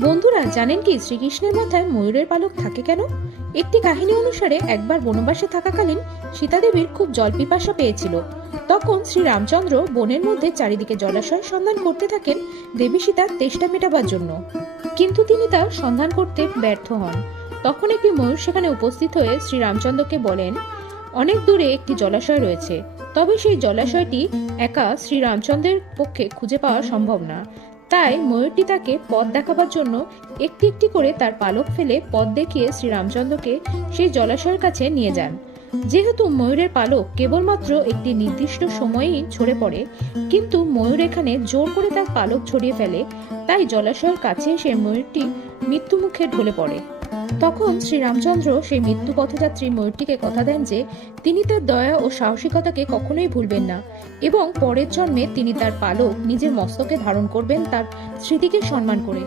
বন্ধুরা, জানেন কি শ্রীকৃষ্ণের মাথায় ময়ূরের পালক থাকে কেন? একটি কাহিনী অনুসারে একবার বনবাসে থাকাকালীন সীতা দেবীর খুব জল পিপাসা পেয়েছিল। তখন শ্রী রামচন্দ্র বনের মধ্যে চারিদিকে জলাশয় সন্ধান করতে থাকেন দেবী সীতার তেষ্টা মেটাবার জন্য। কিন্তু তিনি তার সন্ধান করতে ব্যর্থ হন। তখন একটি ময়ূর সেখানে উপস্থিত হয়ে শ্রী রামচন্দ্রকে বলেন, অনেক দূরে একটি জলাশয় রয়েছে, তবে সেই জলাশয়টি একা শ্রী রামচন্দ্রের পক্ষে খুঁজে পাওয়া সম্ভব না। তাই ময়ূরটি তাকে পথ দেখাবার জন্য একটি একটি করে তার পালক ফেলে পথ দেখিয়ে শ্রী রামচন্দ্রকে সেই জলাশয়ের কাছে নিয়ে যান। যেহেতু ময়ূরের পালক কেবলমাত্র একটি নির্দিষ্ট সময়েই ঝরে পড়ে, কিন্তু ময়ূর এখানে জোর করে তার পালক ছড়িয়ে ফেলে, তাই জলাশয়ের কাছে এসে ময়ূরটি মৃত্যু মুখে ঢলে পড়ে। তখন শ্রী রামচন্দ্র সেই মৃত্যু পথযাত্রী ময়ূরটিকে কথা দেন যে তিনি তার দয়া ও সাহসিকতাকে কখনোই ভুলবেন না এবং পরের জন্মে তিনি তার পালক নিজের মস্তকে ধারণ করবেন তার স্মৃতিকে সম্মান করে।